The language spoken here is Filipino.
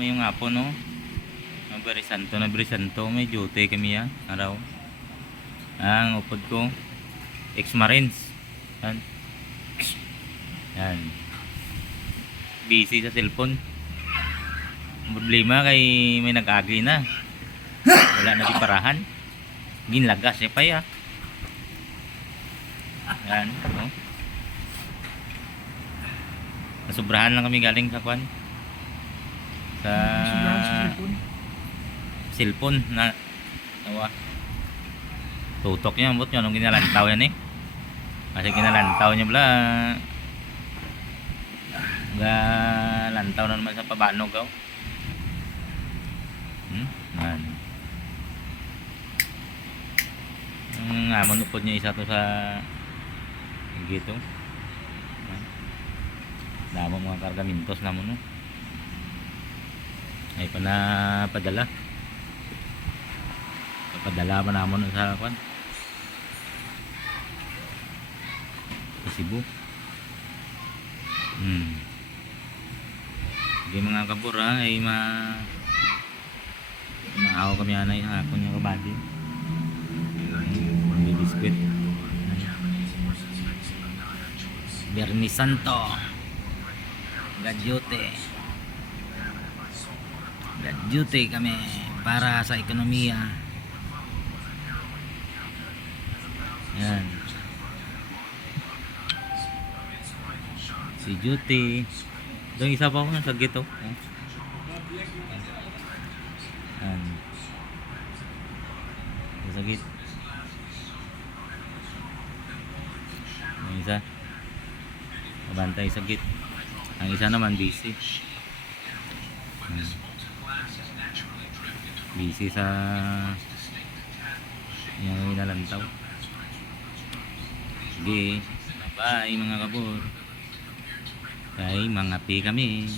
may yung apo no. Ang berisanto na berisanto, may duty kami ya, araw. Ang upod ko, ex-marines. Yan. Yan. Busy sa cellphone. Ang problema kay may nag-agi na. Wala na di parahan. Ginlagas siya pa ya. Yan, no? Nasubrahan lang kami galing sa kwan. Sa cellphone na nawa. Tutok niya, ambot niya nung ginalantaw yan eh. Kasi ginalantaw niya pala. Lantaw na naman sa pabanog oh. Yan. Ang amon upod niya isa to sa gito. Damo mga kargamintos namon no. Ay padala. Padala pa namon sa kwan. Sa Cebu. Hindi mga kabur ha, ay maaw kami anay ako niya kabady. May biskwit. Bernie Santo. Gadyote. Gadyote kami para sa ekonomiya. Yan. Si Duty. Doon isa pa ako sa gito. Yan. Sa git. Yung isa. Mabantay sa git. Ang isa naman busy. Busy sa yung inalantaw. Sige. Bye mga kabur. Kay mga pi kami.